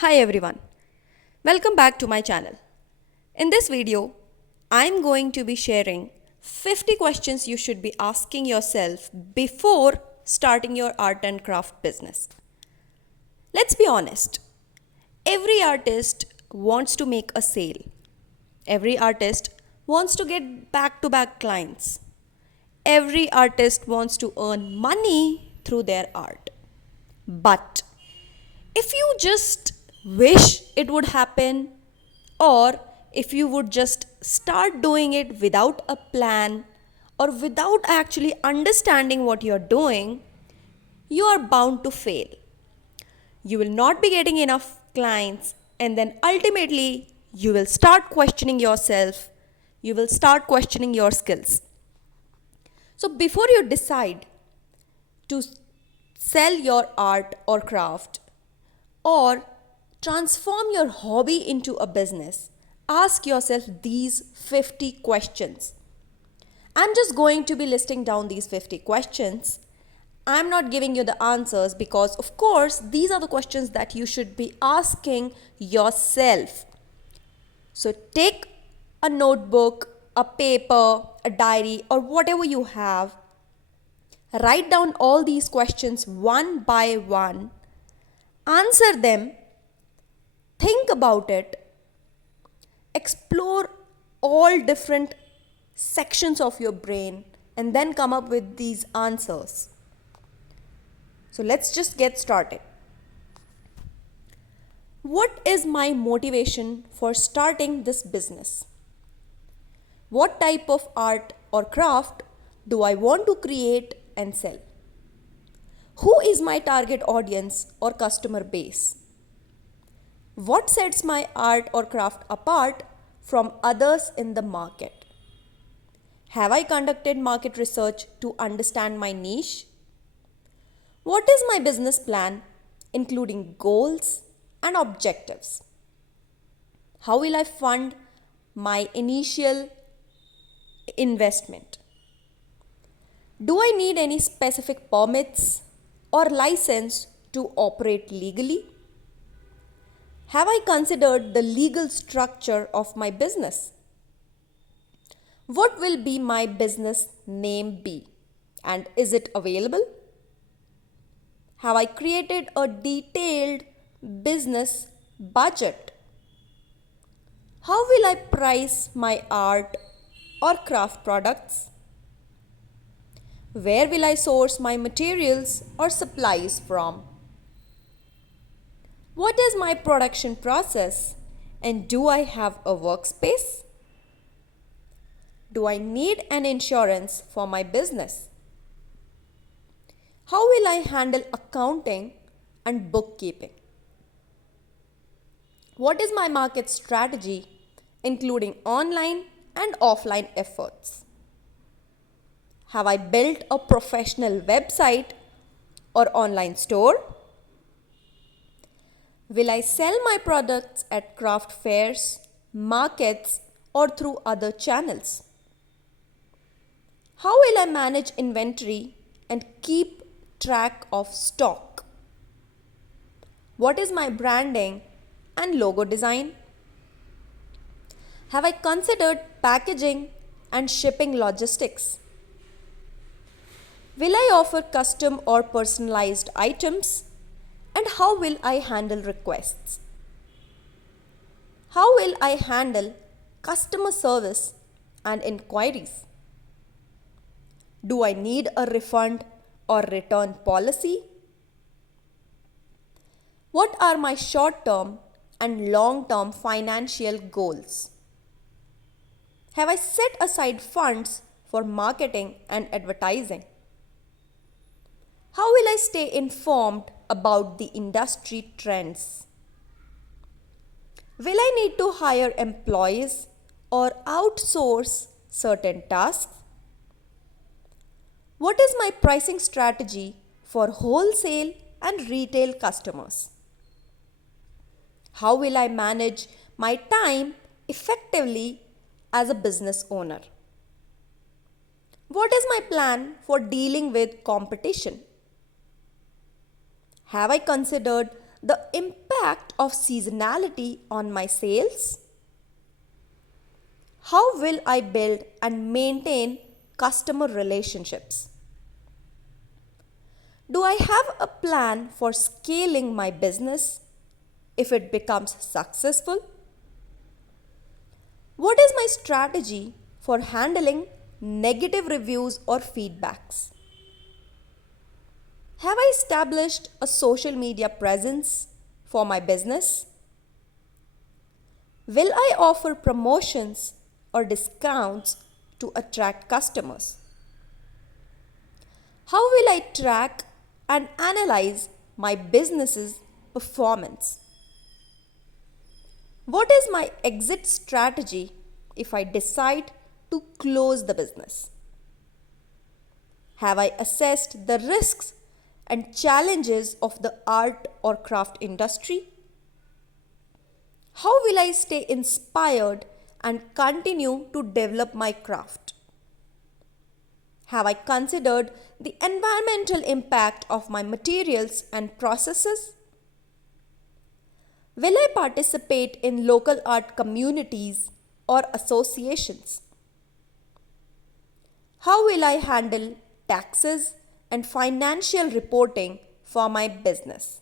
Hi everyone, welcome back to my channel. In this video, I'm going to be sharing 50 questions you should be asking yourself before starting your art and craft business. Let's be honest, every artist wants to make a sale. Every artist wants to get back to back clients. Every artist wants to earn money through their art. But if you just wish it would happen, or if you would just start doing it without a plan or without actually understanding what you're doing, you are bound to fail. You will not be getting enough clients, and then ultimately, you will start questioning yourself. You will start questioning your skills. So, before you decide to sell your art or craft, or transform your hobby into a business, ask yourself these 50 questions. I'm just going to be listing down these 50 questions. I'm not giving you the answers because, of course, these are the questions that you should be asking yourself. So take a notebook, a paper, a diary, or whatever you have. Write down all these questions one by one. Answer them, think about it, explore all different sections of your brain, and then come up with these answers. So let's just get started. What is my motivation for starting this business? What type of art or craft do I want to create and sell? Who is my target audience or customer base? What sets my art or craft apart from others in the market? Have I conducted market research to understand my niche? What is my business plan, including goals and objectives? How will I fund my initial investment? Do I need any specific permits or license to operate legally? Have I considered the legal structure of my business? What will be my business name be? And is it available? Have I created a detailed business budget? How will I price my art or craft products? Where will I source my materials or supplies from? What is my production process? And do I have a workspace? Do I need an insurance for my business? How will I handle accounting and bookkeeping? What is my market strategy, including online and offline efforts? Have I built a professional website or online store? Will I sell my products at craft fairs, markets, or through other channels? How will I manage inventory and keep track of stock? What is my branding and logo design? Have I considered packaging and shipping logistics? Will I offer custom or personalized items? And how will I handle requests? How will I handle customer service and inquiries? Do I need a refund or return policy? What are my short-term and long-term financial goals? Have I set aside funds for marketing and advertising? How will I stay informed about the industry trends? Will I need to hire employees or outsource certain tasks? What is my pricing strategy for wholesale and retail customers? How will I manage my time effectively as a business owner? What is my plan for dealing with competition? Have I considered the impact of seasonality on my sales? How will I build and maintain customer relationships? Do I have a plan for scaling my business if it becomes successful? What is my strategy for handling negative reviews or feedbacks? Have I established a social media presence for my business? Will I offer promotions or discounts to attract customers? How will I track and analyze my business's performance? What is my exit strategy if I decide to close the business? Have I assessed the risks and challenges of the art or craft industry? How will I stay inspired and continue to develop my craft? Have I considered the environmental impact of my materials and processes? Will I participate in local art communities or associations? How will I handle taxes and financial reporting for my business?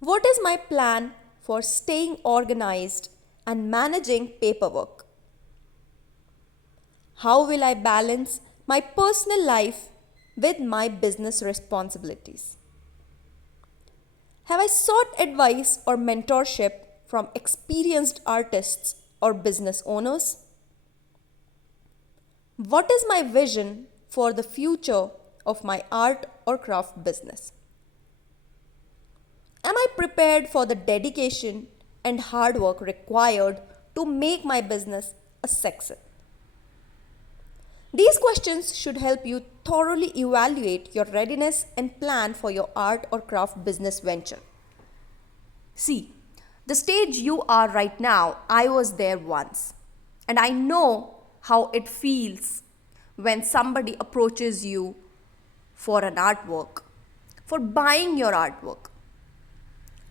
What is my plan for staying organized and managing paperwork? How will I balance my personal life with my business responsibilities? Have I sought advice or mentorship from experienced artists or business owners? What is my vision for the future of my art or craft business? Am I prepared for the dedication and hard work required to make my business a success? These questions should help you thoroughly evaluate your readiness and plan for your art or craft business venture. See, the stage you are right now, I was there once. And I know how it feels when somebody approaches you for an artwork, for buying your artwork.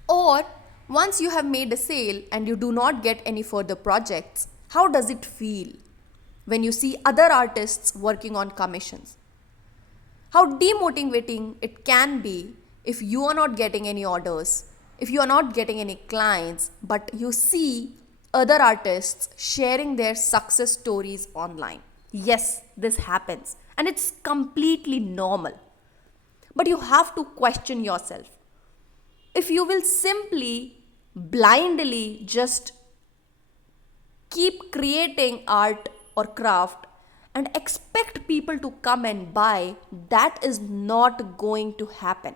Or once you have made a sale and you do not get any further projects, how does it feel when you see other artists working on commissions? How demotivating it can be if you are not getting any orders, if you are not getting any clients, but you see other artists sharing their success stories online. Yes, this happens and it's completely normal. But you have to question yourself. If you will simply blindly just keep creating art or craft and expect people to come and buy, that is not going to happen.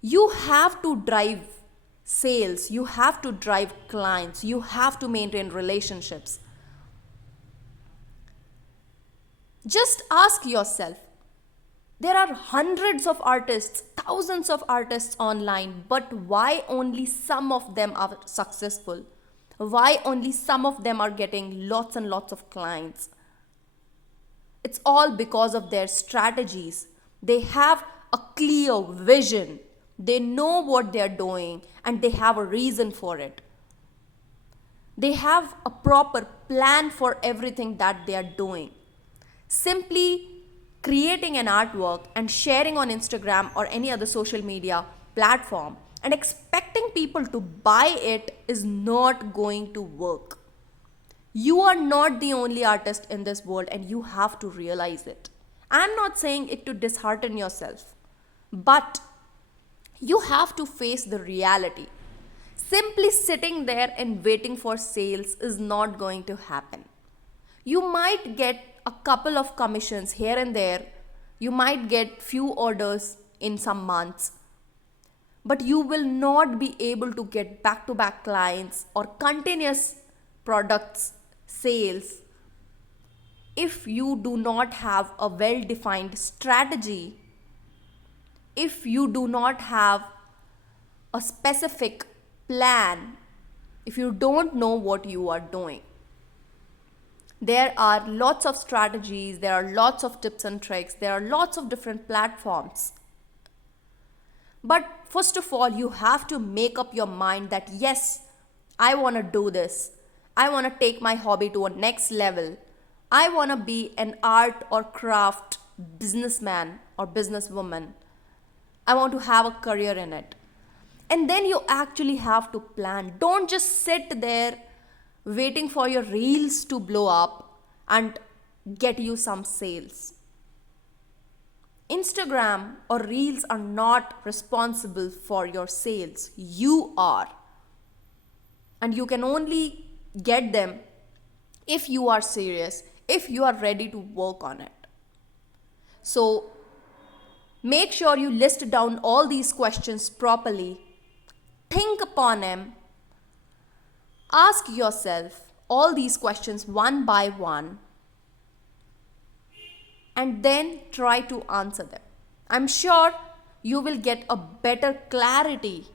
You have to drive sales, you have to drive clients, you have to maintain relationships. Just ask yourself, there are hundreds of artists, thousands of artists online, but why only some of them are successful? Why only some of them are getting lots and lots of clients? It's all because of their strategies. They have a clear vision. They know what they're doing and they have a reason for it. They have a proper plan for everything that they are doing. Simply creating an artwork and sharing on Instagram or any other social media platform and expecting people to buy it is not going to work. You are not the only artist in this world and you have to realize it. I'm not saying it to dishearten yourself, but you have to face the reality. Simply sitting there and waiting for sales is not going to happen. You might get a couple of commissions here and there. You might get few orders in some months. But you will not be able to get back-to-back clients or continuous products sales if you do not have a well-defined strategy, if you do not have a specific plan, if you don't know what you are doing. There are lots of strategies, there are lots of tips and tricks, there are lots of different platforms. But first of all, you have to make up your mind that yes, I want to do this. I want to take my hobby to a next level. I want to be an art or craft businessman or businesswoman. I want to have a career in it. And then you actually have to plan. Don't just sit there waiting for your reels to blow up and get you some sales. Instagram or reels are not responsible for your sales. You are. And you can only get them if you are serious, if you are ready to work on it. So make sure you list down all these questions properly. Think upon them. Ask yourself all these questions one by one and then try to answer them. I'm sure you will get a better clarity.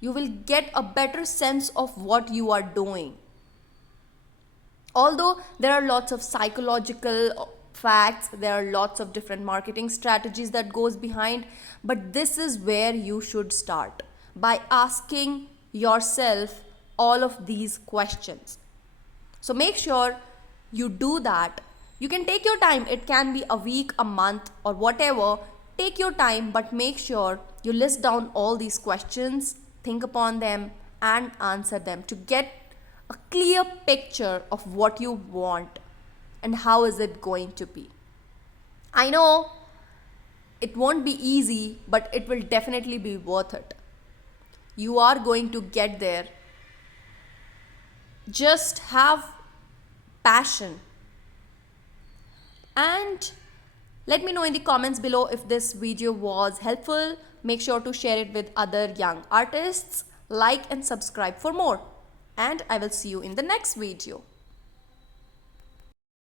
You will get a better sense of what you are doing. Although there are lots of psychological facts, there are lots of different marketing strategies that goes behind, but this is where you should start by asking yourself all of these questions. So make sure you do that. You can take your time. It can be a week, a month, or whatever. Take your time, but make sure you list down all these questions, think upon them, and answer them to get a clear picture of what you want and how is it going to be. I know it won't be easy, but it will definitely be worth it. You are going to get there. Just have passion. And let me know in the comments below if this video was helpful. Make sure to share it with other young artists. Like and subscribe for more. And I will see you in the next video.